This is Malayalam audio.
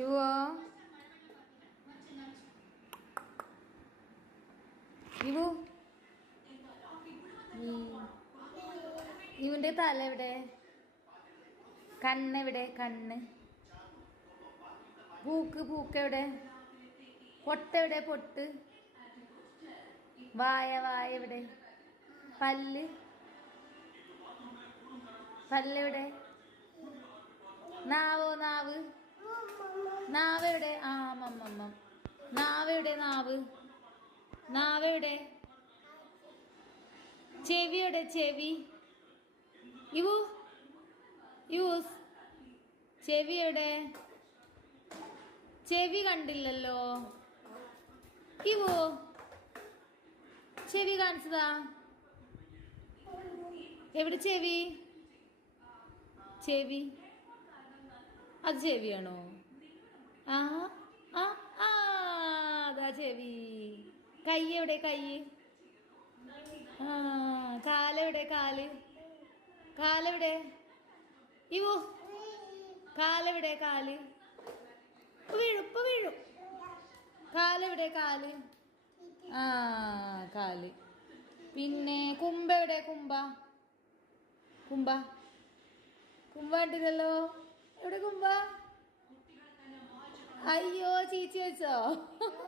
ശിവോ ശിവു ഇവന്റെ തല എവിടെ? കണ്ണെവിടെ? കണ്ണ്. പൂക്ക് എവിടെ? പൊട്ടെവിടെ? പൊട്ട്. വായ എവിടെ? പല്ല് എവിടെ? നാവ് എവിടെ? ആ മമ്മ. നാവ് എവിടെ? നാവ് എവിടെ? ചെവി എവിടെ? ചെവി യൂസ് ചെവി എവിടെ? ചെവി കണ്ടില്ലല്ലോ. ചെവി കാണിച്ചതാ. എവിടെ ചെവി? അത് ചെവിയാണോ? ആ ആ ആ അതാ ചെവി. കൈ എവിടെ? ആ കാലെവിടെ? കാലെവിടെ? കാലെവിടെ? വീഴും. കാലെവിടെ? ആ കാല്. പിന്നെ കുമ്പെവിടെ? കുമ്പ കണ്ടില്ലല്ലോ. എവിടെ കുമ്പ? അയ്യോ ചീച്ചി വെച്ചോ?